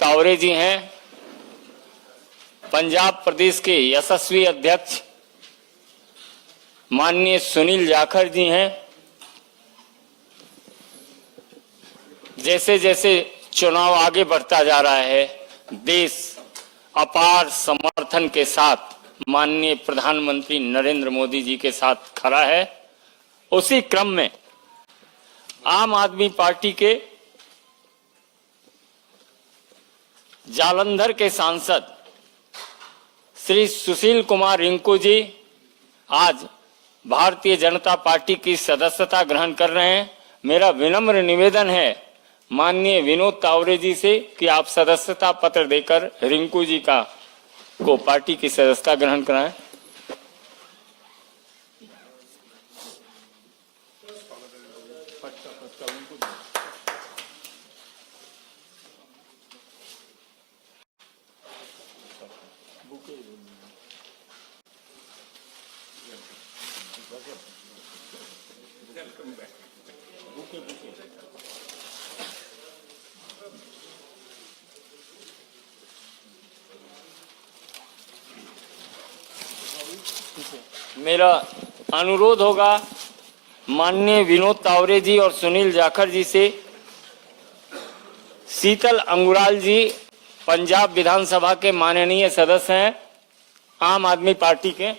तावरे जी हैं, पंजाब प्रदेश के यशस्वी अध्यक्ष माननीय सुनील जाखड़ जी हैं। जैसे जैसे चुनाव आगे बढ़ता जा रहा है, देश अपार समर्थन के साथ माननीय प्रधानमंत्री नरेंद्र मोदी जी के साथ खड़ा है। उसी क्रम में आम आदमी पार्टी के जालंधर के सांसद श्री सुशील कुमार रिंकू जी आज भारतीय जनता पार्टी की सदस्यता ग्रहण कर रहे हैं। मेरा विनम्र निवेदन है माननीय विनोद तावरे जी से कि आप सदस्यता पत्र देकर रिंकू जी को पार्टी की सदस्यता ग्रहण कराएं। मेरा अनुरोध होगा माननीय विनोद तावरे जी और सुनील जाखड़ जी से, शीतल अंगुराल जी पंजाब विधानसभा के माननीय सदस्य हैं आम आदमी पार्टी के।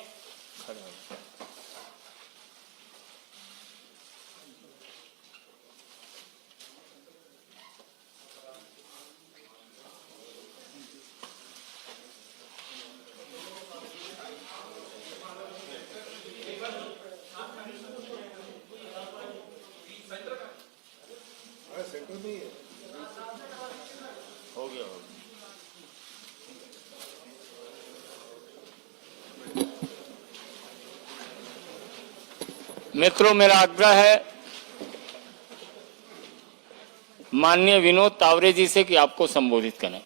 हो गया मित्रों, मेरा आग्रह है माननीय विनोद तावरे जी से कि आपको संबोधित करें।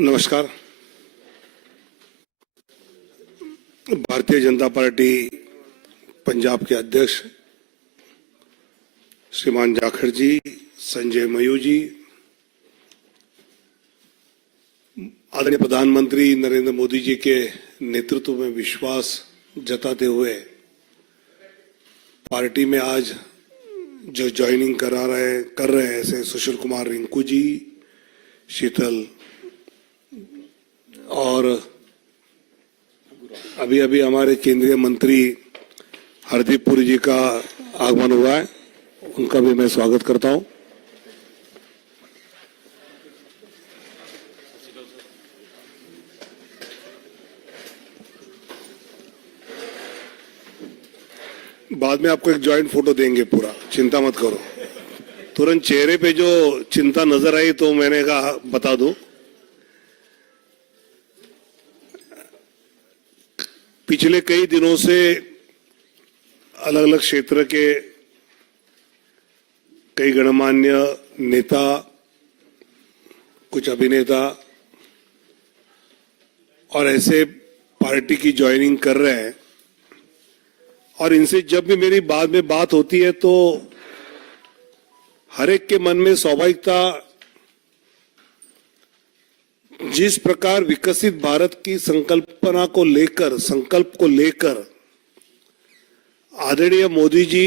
नमस्कार। भारतीय जनता पार्टी पंजाब के अध्यक्ष श्रीमान जाखड़ जी, संजय मयूर जी, आदरणीय प्रधानमंत्री नरेंद्र मोदी जी के नेतृत्व में विश्वास जताते हुए पार्टी में आज जो ज्वाइनिंग कर रहे हैं ऐसे सुशील कुमार रिंकू जी, शीतल और अभी अभी हमारे केंद्रीय मंत्री हरदीप पुरी जी का आगमन हुआ है, उनका भी मैं स्वागत करता हूं। बाद में आपको एक जॉइंट फोटो देंगे पूरा, चिंता मत करो। तुरंत चेहरे पे जो चिंता नजर आई तो मैंने कहा बता दूं। पिछले कई दिनों से अलग अलग क्षेत्र के कई गणमान्य नेता, कुछ अभिनेता और ऐसे पार्टी की ज्वाइनिंग कर रहे हैं, और इनसे जब भी मेरी बाद में बात होती है तो हर एक के मन में स्वाभाविकता जिस प्रकार विकसित भारत की संकल्प को लेकर आदरणीय मोदी जी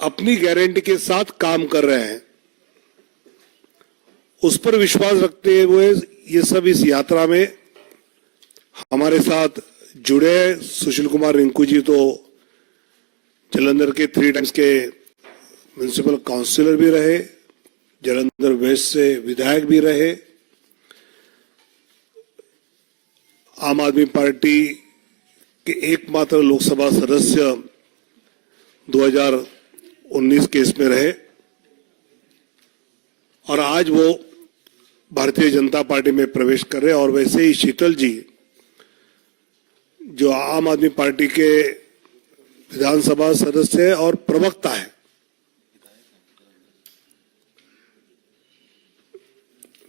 अपनी गारंटी के साथ काम कर रहे हैं, उस पर विश्वास रखते हुए ये सब इस यात्रा में हमारे साथ जुड़े। सुशील कुमार रिंकू जी तो जालंधर के 3 टाइम्स के म्युनिसिपल काउंसिलर भी रहे, जालंधर वेस्ट से विधायक भी रहे, आम आदमी पार्टी के एकमात्र लोकसभा सदस्य 2019 के इसमें रहे, और आज वो भारतीय जनता पार्टी में प्रवेश कर रहे हैं। और वैसे ही शीतल जी जो आम आदमी पार्टी के विधानसभा सदस्य है और प्रवक्ता है,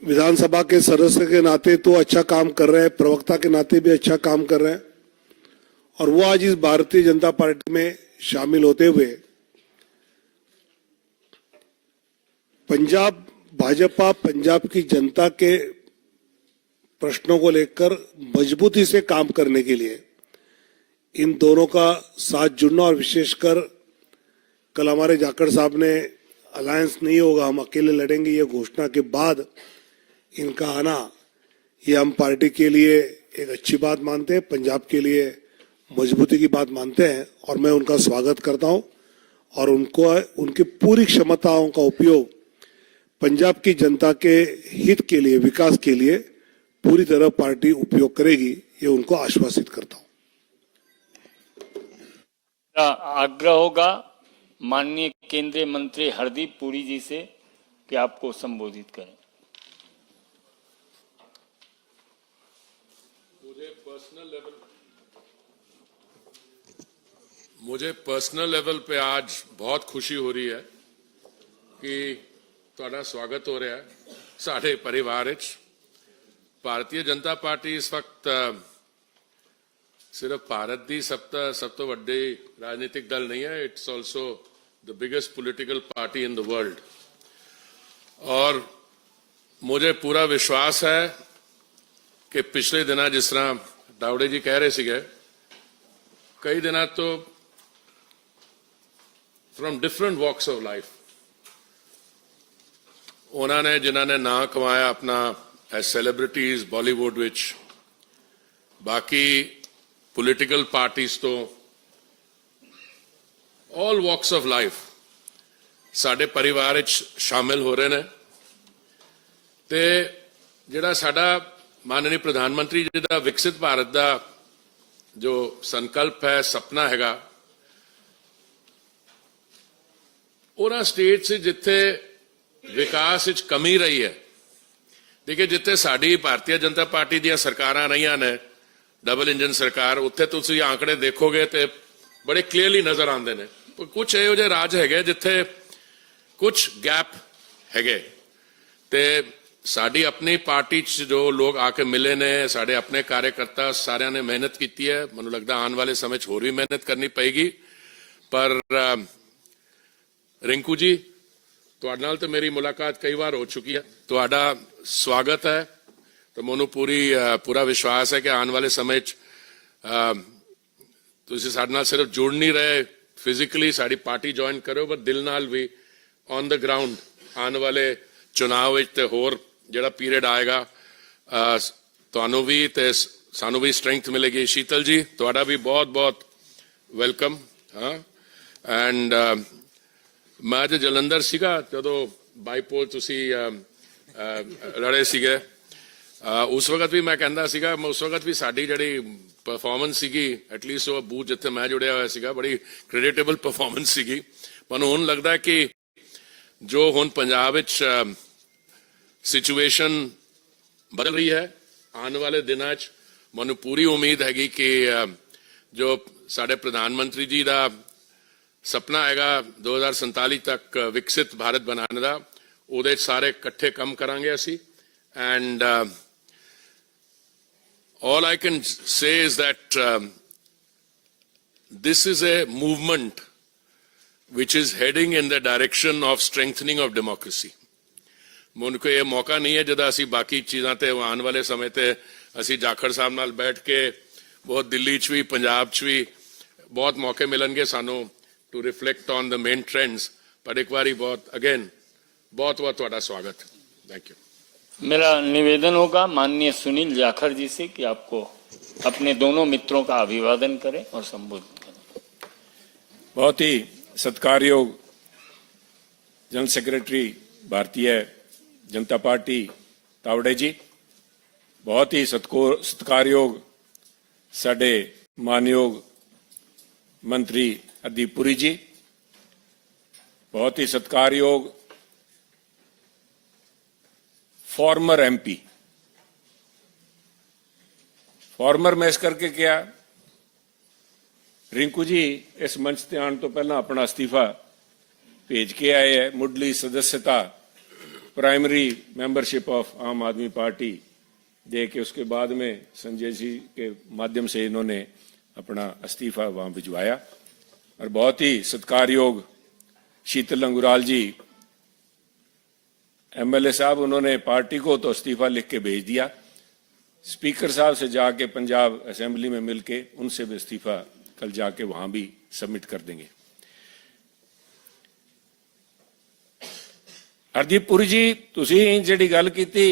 विधानसभा के सदस्य के नाते तो अच्छा काम कर रहे हैं, प्रवक्ता के नाते भी अच्छा काम कर रहे हैं, और वो आज इस भारतीय जनता पार्टी में शामिल होते हुए पंजाब भाजपा पंजाब की जनता के प्रश्नों को लेकर मजबूती से काम करने के लिए इन दोनों का साथ जुड़ना और विशेषकर कल हमारे जाखड़ साहब ने अलायंस नहीं होगा, हम अकेले लड़ेंगे, ये घोषणा के बाद इनका आना, ये हम पार्टी के लिए एक अच्छी बात मानते हैं, पंजाब के लिए मजबूती की बात मानते हैं और मैं उनका स्वागत करता हूं और उनको उनकी पूरी क्षमताओं का उपयोग पंजाब की जनता के हित के लिए, विकास के लिए पूरी तरह पार्टी उपयोग करेगी, ये उनको आश्वासित करता हूं। आग्रह होगा माननीय केंद्रीय मंत्री हरदीप पुरी जी से कि आपको संबोधित करें। मुझे पर्सनल लेवल पे आज बहुत खुशी हो रही है कि ਤੁਹਾਡਾ स्वागत हो रहा है साढ़े परिवार विच। भारतीय जनता पार्टी इस वक्त सिर्फ भारत की सब तो वड्डी राजनीतिक दल नहीं है, it's also the biggest political party in the world. और मुझे पूरा विश्वास है कि पिछले दिना जिस तरह दावड़े जी कह रहे थे, कई दिना तो from different walks of life उन्होंने जिन्होंने ना कमाया अपना एज सेलिब्रिटीज बॉलीवुड विच, बाकी पॉलिटिकल पार्टीज तो ऑल वॉक्स ऑफ लाइफ साडे परिवार विच शामिल हो रहे हैं। ते जिहड़ा साडा माननीय प्रधानमंत्री जी का विकसित भारत का जो संकल्प है, सपना हैगा, उन्हां स्टेट से जिथे विकास विच कमी रही है, देखिए जिथे साडी भारतीय जनता पार्टी दी सरकारां रहियां ने, डबल इंजन सरकार, उत्थे तुसीं आंकड़े देखोगे तो बड़े क्लीयरली नजर आते हैं। कुछ इहो जिहे राज है जिथे कुछ गैप है, ते साडी अपनी पार्टी च जो लोग आके मिले ने, साडे अपने कार्यकर्ता सारिਆਂ ने मेहनत की है। मैनूं लगदा आने वाले समय च होर भी मेहनत करनी पेगी। पर रिंकू जी, तुहाडे नाल तो मेरी मुलाकात कई बार हो चुकी है, तुहाडा स्वागत है। तो मैनूं पूरा विश्वास है कि आने वाले समय तुसीं साडे नाल सिर्फ जुड़ नहीं रहे फिजिकली, साडी पार्टी ज्वाइन करो, पर दिल नाल भी ऑन द ग्राउंड आने वाले चुनाव विच ते होर जिहड़ा पीरियड आएगा, तुहानूं भी ते सानूं भी स्ट्रेंथ मिलेगी। शीतल जी, तुहाडा भी बहुत बहुत वेलकम। हाँ, एंड मैं अज जलंधर सीगा जदों बाईपोल तुसीं लड़े सीगे, उस वक्त भी मैं कहंदा सीगा, उस वक्त भी साडी जिहड़ी परफॉर्मेंस सीगी, एटलीस्ट वो बूथ जिथे मैं जुड़िया होया सीगा, बड़ी क्रेडिटेबल परफॉर्मेंस सीगी। मैनूं हुण लगदा है कि जो हुण पंजाब विच सिचुएशन बदल रही है, आने वाले दिनों च मैनूं पूरी उम्मीद हैगी कि जो साडे प्रधानमंत्री जी का सपना हैगा 2047 तक विकसित भारत बनाने का, उहदे सारे इकट्ठे काम करांगे असी। And all I can say is that this is a movement which is heading in the direction of strengthening of democracy. मुझे को ये मौका नहीं है जदा असी बाकी चीज़ां ते आने वाले समय ते असी जाखड़ साहब नाल बैठ के बहुत दिल्ली च भी पंजाब च भी बहुत मौके मिलणगे सानू to reflect on the main trends. पर एक बारी बहुत अगेन बहुत बहुत तुहाडा स्वागत। Thank you. मेरा निवेदन होगा माननीय सुनील जाखड़ जी से कि आपको अपने दोनों मित्रों का अभिवादन करें और संबोधित करें। बहुत ही सत्कारयोग general secretary Bharatiya Janata party Tawde जी, बहुत ही सत्कारयोग साडे मानयोग मंत्री हरदीप पुरी जी, बहुत ही सत्कारयोग फॉर्मर एमपी। फॉर्मर मैं इस करके क्या, रिंकू जी इस मंच ते आने तो पहला अपना अस्तीफा भेज के आए है, मुढ़ली सदस्यता प्राइमरी मेंबरशिप ऑफ आम आदमी पार्टी दे के उसके बाद में संजय जी के माध्यम से इन्होंने अपना अस्तीफा वहां भिजवाया। और बहुत ही सत्कारयोग शीतल अंगुराल जी, एमएलए साहब उन्होंने पार्टी को तो इस्तीफा लिख के भेज दिया, स्पीकर साहब से जाके पंजाब असेंबली में मिलके उनसे भी इस्तीफा कल जाके वहां भी सबमिट कर देंगे। हरदीप पुरी जी, तुसी जिहड़ी गल कीती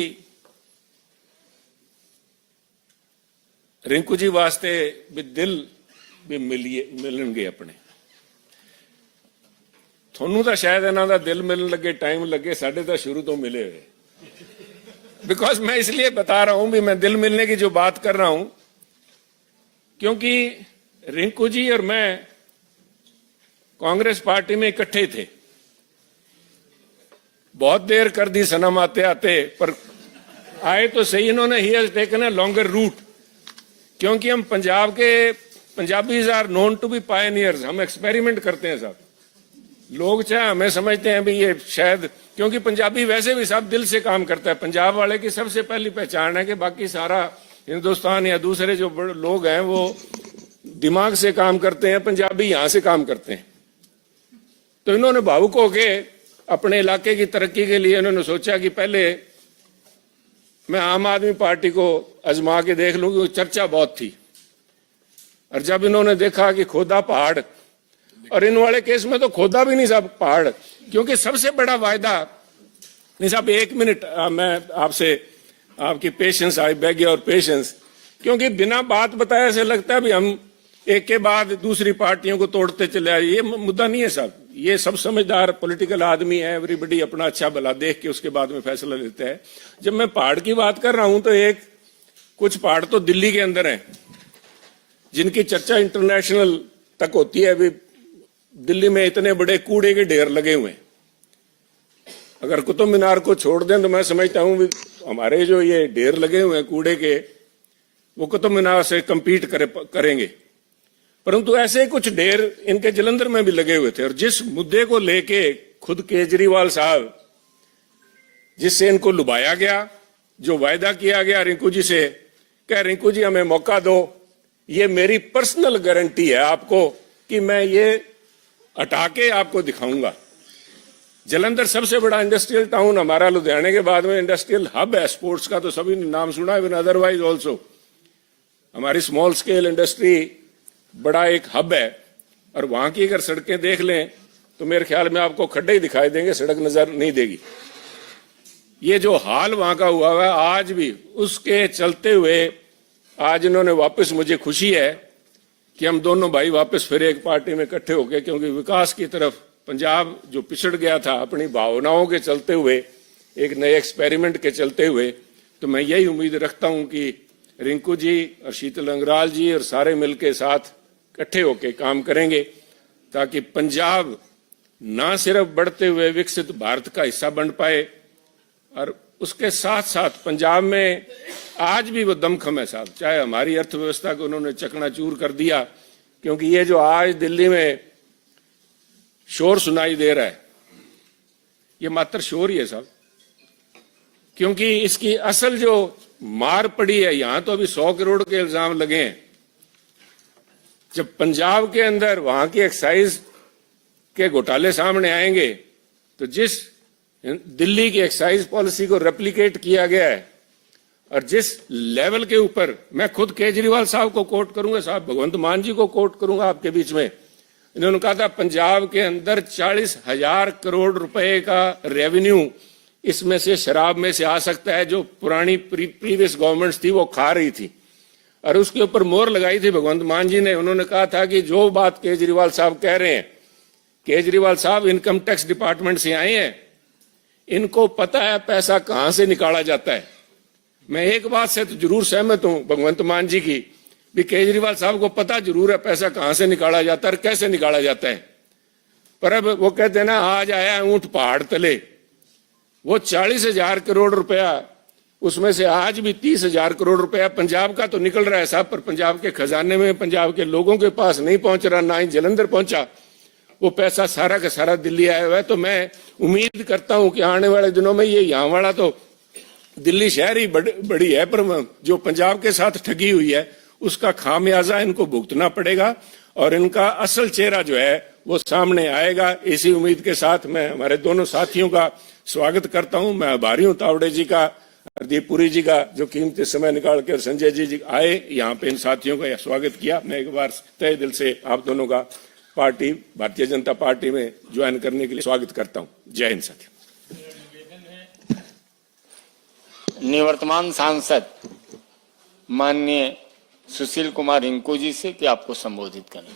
रिंकू जी वास्ते भी दिल भी मिलणगे अपने, थोनू तो शायद इन्हां दा दिल मिलन लगे टाइम लगे, साडे तो शुरू तो मिले हुए। बिकॉज मैं इसलिए बता रहा हूं भी मैं दिल मिलने की जो बात कर रहा हूं, क्योंकि रिंकू जी और मैं कांग्रेस पार्टी में इकट्ठे थे, बहुत देर कर दी सनम आते आते, पर आए तो सही इन्होंने। He has taken a longer route, क्योंकि हम पंजाब के, Punjabis are known to be pioneers, हम एक्सपेरिमेंट करते हैं साहब। लोग चाहे हमें समझते हैं भी ये शायद, क्योंकि पंजाबी वैसे भी सब दिल से काम करता है। पंजाब वाले की सबसे पहली पहचान है कि बाकी सारा हिंदुस्तान या दूसरे जो लोग हैं वो दिमाग से काम करते हैं, पंजाबी यहां से काम करते हैं। तो इन्होंने भावुक होके अपने इलाके की तरक्की के लिए इन्होंने सोचा कि पहले मैं आम आदमी पार्टी को आजमा के देख लूं, क्योंकि चर्चा बहुत थी। और जब इन्होंने देखा कि खोदा पहाड़, और इन वाले केस में तो खोदा भी नहीं साहब पहाड़, क्योंकि सबसे बड़ा वायदा नहीं साहब। 1 मिनट मैं आपसे, आपकी patience, I beg your patience, क्योंकि बिना बात बताए ऐसे लगता है भी हम एक के बाद दूसरी पार्टियों को तोड़ते चले आए। ये मुद्दा नहीं है साहब, ये सब समझदार पॉलिटिकल आदमी है, एवरीबडी अपना अच्छा भला देख के उसके बाद में फैसला लेते हैं। जब मैं पहाड़ की बात कर रहा हूं तो कुछ पहाड़ तो दिल्ली के अंदर हैं, जिनकी चर्चा इंटरनेशनल तक होती है। अभी दिल्ली में इतने बड़े कूड़े के ढेर लगे हुए हैं, अगर कुतुब मीनार को छोड़ दें तो मैं समझता हूं भी हमारे जो ये ढेर लगे हुए हैं कूड़े के, वो कुतुब मीनार से कंपीट करेंगे। परंतु ऐसे कुछ ढेर इनके जलंधर में भी लगे हुए थे। और जिस मुद्दे को लेके खुद केजरीवाल साहब, जिससे इनको लुभाया गया, जो वायदा किया गया रिंकू जी से, कह रिंकू जी हमें मौका दो, ये मेरी पर्सनल गारंटी है आपको कि मैं ये हटा के आपको दिखाऊंगा। जलंधर सबसे बड़ा इंडस्ट्रियल टाउन हमारा, लुधियाने के बाद में इंडस्ट्रियल हब है स्पोर्ट्स का, तो सभी ने नाम सुना है, अदरवाइज ऑल्सो हमारी स्मॉल स्केल इंडस्ट्री बड़ा एक हब है। और वहां की अगर सड़कें देख लें तो मेरे ख्याल में आपको खड्डे ही दिखाई देंगे, सड़क नजर नहीं देगी। ये जो हाल वहां का हुआ है आज भी, उसके चलते हुए आज इन्होंने वापस, मुझे खुशी है कि हम दोनों भाई वापस फिर एक पार्टी में इकट्ठे हो गए, क्योंकि विकास की तरफ पंजाब जो पिछड़ गया था अपनी भावनाओं के चलते हुए, एक नए एक्सपेरिमेंट के चलते हुए, तो मैं यही उम्मीद रखता हूं कि रिंकू जी और शीतल अंगराल जी और सारे मिलकर साथ इकट्ठे होकर काम करेंगे, ताकि पंजाब ना सिर्फ बढ़ते हुए विकसित भारत का हिस्सा बन पाए, और उसके साथ साथ पंजाब में आज भी वो दमखम है साहब। चाहे हमारी अर्थव्यवस्था को उन्होंने चकनाचूर कर दिया, क्योंकि ये जो आज दिल्ली में शोर सुनाई दे रहा है, ये मात्र शोर ही है साहब, क्योंकि इसकी असल जो मार पड़ी है, यहां तो अभी 100 करोड़ के इल्जाम लगे हैं। जब पंजाब के अंदर वहां की एक्साइज के घोटाले सामने आएंगे, तो जिस दिल्ली की एक्साइज पॉलिसी को रेप्लिकेट किया गया है, और जिस लेवल के ऊपर, मैं खुद केजरीवाल साहब को कोट करूंगा साहब, भगवंत मान जी को कोट करूंगा आपके बीच में, इन्होंने कहा था पंजाब के अंदर 40,000 करोड़ रुपए का रेवेन्यू इसमें से शराब में से आ सकता है, जो पुरानी प्रीवियस गवर्नमेंट्स थी वो खा रही थी। और उसके ऊपर मोहर लगाई थी भगवंत मान जी ने। उन्होंने कहा था कि जो बात केजरीवाल साहब कह रहे हैं, केजरीवाल साहब इनकम टैक्स डिपार्टमेंट से आए हैं, इनको पता है पैसा कहां से निकाला जाता है। मैं एक बात से तो जरूर सहमत हूं भगवंत मान जी की, भी केजरीवाल साहब को पता जरूर है पैसा कहां से निकाला जाता है और कैसे निकाला जाता है। पर अब वो कहते हैं ना, आज आया ऊंट पहाड़ तले, वो 40,000 करोड़ रुपया, उसमें से आज भी 30,000 करोड़ रुपया पंजाब का तो निकल रहा है साहब, पर पंजाब के खजाने में, पंजाब के लोगों के पास नहीं पहुंच रहा, ना ही जलंधर पहुंचा। वो पैसा सारा का सारा दिल्ली आया हुआ है। तो मैं उम्मीद करता हूं कि आने वाले दिनों में ये यहाँ वाला तो दिल्ली शहर ही बड़ी है, पर जो पंजाब के साथ ठगी हुई है उसका खामियाजा इनको भुगतना पड़ेगा, और इनका असल चेहरा जो है वो सामने आएगा। इसी उम्मीद के साथ मैं हमारे दोनों साथियों का स्वागत करता हूं। मैं आभारी हूं तावड़े जी का, हरदीप पुरी जी का, जो कीमती समय निकाल कर संजय जी आए यहाँ पे इन साथियों का स्वागत किया। मैं एक बार तहे दिल से आप दोनों का पार्टी भारतीय जनता पार्टी में ज्वाइन करने के लिए स्वागत करता हूं। जय हिंद साथियों। निवर्तमान सांसद माननीय सुशील कुमार रिंकू जी से कि आपको संबोधित करें।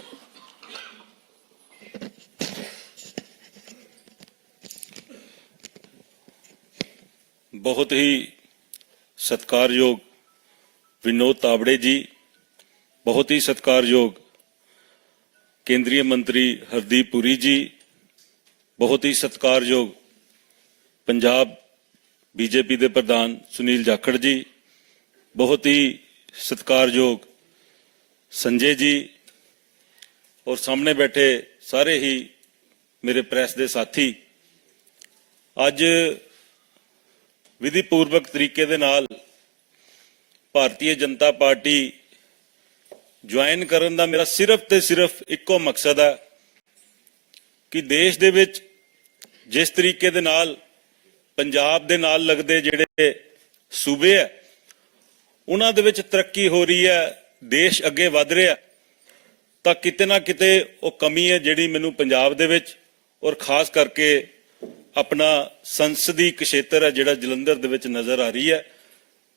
बहुत ही सत्कारयोग विनोद तावड़े जी, बहुत ही सत्कारयोग केंद्रीय मंत्री हरदीप पुरी जी, बहुत ही सत्कारयोग पंजाब बीजेपी के प्रधान सुनील जाखड़ जी, बहुत ही सत्कारयोग संजय जी और सामने बैठे सारे ही मेरे प्रेस के साथी। अज विधिपूर्वक तरीके दे नाल भारतीय जनता पार्टी ज्वाइन करन दा मेरा सिर्फ ते सिर्फ इक्को मकसद है कि देश दे विच जिस तरीके दे नाल पंजाब दे नाल लगदे जिहड़े सूबे है उन्हां दे विच तरक्की हो रही है, देश अगे वध रहा, तां किते ना किते वो कमी है जिहड़ी मैनूं पंजाब दे विच और खास करके अपना संसदी क्षेत्र है जिहड़ा जलंधर दे विच नज़र आ रही है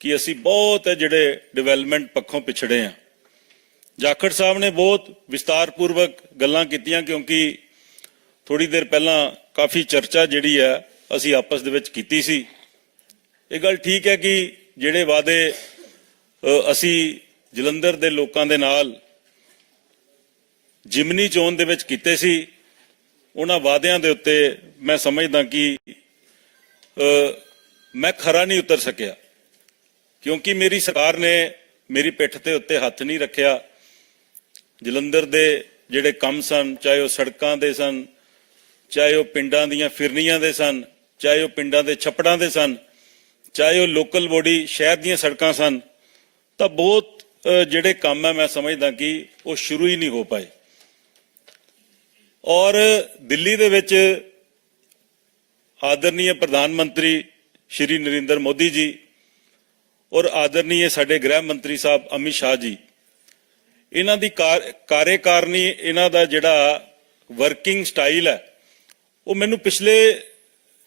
कि असी बहुत है जिहड़े डिवेलपमेंट पक्षों पिछड़े हैं। जाखड़ साहब ने बहुत विस्तारपूर्वक गल्लां कीतियां क्योंकि थोड़ी देर पहला काफ़ी चर्चा जिहड़ी है असी आपस दे विच कीती सी। ये गल ठीक है कि जिहड़े वादे असी जलंधर दे लोकां दे नाल जिमनी चोण दे विच कीते सी, उन्हां वादियां दे उत्ते मैं समझदा कि मैं खरा नहीं उतर सकिया क्योंकि मेरी सरकार ने मेरी पिठ ते उत्ते हथ नहीं रखिया। जलंधर दे जिहड़े काम सन, चाहे वो सड़कां दे सन, चाहे वो पिंडां दीयां फिरनियां दे सन, चाहे वो पिंडां दे छप्पड़ां दे सन, चाहे वो लोकल बॉडी शहर दीयां सड़कां सन, तां बहुत जिहड़े काम है मैं समझदा कि वो शुरू ही नहीं हो पाए। और दिल्ली दे विच आदरणीय प्रधानमंत्री श्री नरेंद्र मोदी जी और आदरणीय साडे गृह मंत्री साहब अमित शाह जी, इन्हां दी कार्यकारिणी, इन्हां दा जिहड़ा वर्किंग स्टाइल है वो मैनूं पिछले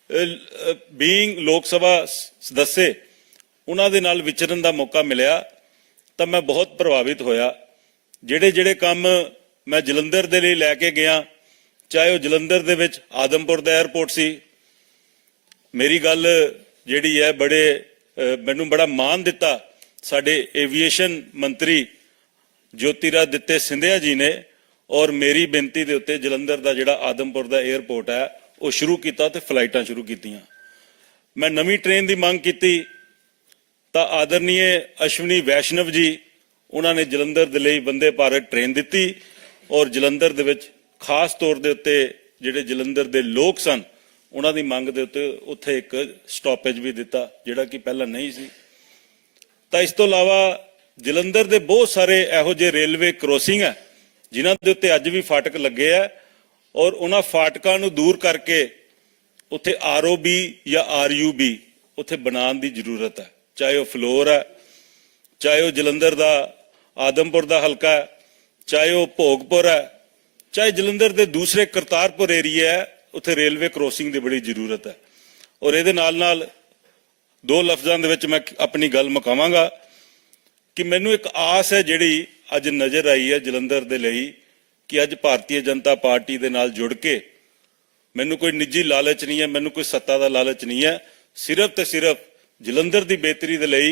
बीइंग लोक सभा सदस्य उन्हां दे नाल विचरण दा मौका मिलिया तां मैं बहुत प्रभावित होया। जिहड़े जिहड़े काम मैं जलंधर दे लई लैके गया, चाहे वो जलंधर दे विच आदमपुर दा एयरपोर्ट सी, मेरी गल जिहड़ी है बड़े मैनूं बड़ा मान दिता साडे एविएशन मंत्री ज्योतिरादित्य सिंधिया जी ने, और मेरी बेनती दे उत्ते जलंधर दा जिहड़ा आदमपुर दा एयरपोर्ट है वो शुरू किया ते फ्लाइटां शुरू कीतियां। मैं नवीं ट्रेन की मांग की तां आदरणीय अश्विनी वैष्णव जी उन्होंने जलंधर दे लई वंदे भारत ट्रेन दी और जलंधर दे विच खास तौर दे उत्ते जिहड़े जलंधर दे लोग सन उन्हां दी मंग दे उत्ते उत्थे एक स्टॉपेज भी दिता जिहड़ा कि पहला नहीं सी। तां इस तों इलावा जलंधर दे बहुत सारे इहो जिहे रेलवे क्रॉसिंग है जिन्हां दे उत्ते अज भी फाटक लगे है और उन्हां फाटकां नूं दूर करके उत्थे ROB या RUB उत्थे बनाउण दी जरूरत है। चाहे वो फ्लोर है, चाहे वो जलंधर दा आदमपुर दा हलका है, चाहे वो भोगपुर है, चाहे जलंधर दे दूसरे करतारपुर एरिया है, उत्थे रेलवे क्रॉसिंग की बड़ी जरूरत है। और ये नाल दो लफ्जां दे विच मैं अपनी गल मुकावांगा कि मैनूं एक आस है जिहड़ी अज नज़र आई है जलंधर दे लई कि अज भारतीय जनता पार्टी दे नाल जुड़ के, मैनूं कोई निजी लालच नहीं है, मैनूं कोई सत्ता दा लालच नहीं है, सिर्फ ते सिर्फ जलंधर दी बेहतरी दे लई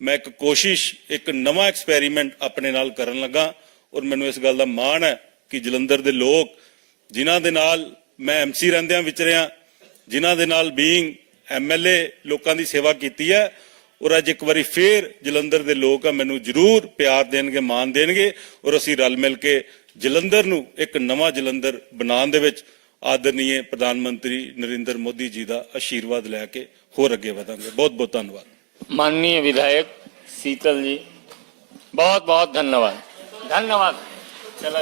मैं एक कोशिश, एक नवां एक्सपैरीमेंट अपने नाल करन लगा। और मैनूं इस गल दा माण है कि जलंधर दे लोग जिन्हां दे नाल मैं MC रहिंदियां विचरिया, जिन्हां दे नाल बीइंग MLA लोकां दी सेवा कीती है, और अज एक बारी फिर जलंधर दे लोग मैनूं जरूर प्यार देणगे, मान देणगे और असीं रल मिल के जलंधर नूं एक नवां जलंधर बनाउण दे विच आदरणीय प्रधानमंत्री नरेंद्र मोदी जी का आशीर्वाद लैके होर अगे वधांगे। बहुत बहुत धन्यवाद। माननीय विधायक शीतल जी, बहुत बहुत धन्यवाद। धन्यवाद। चला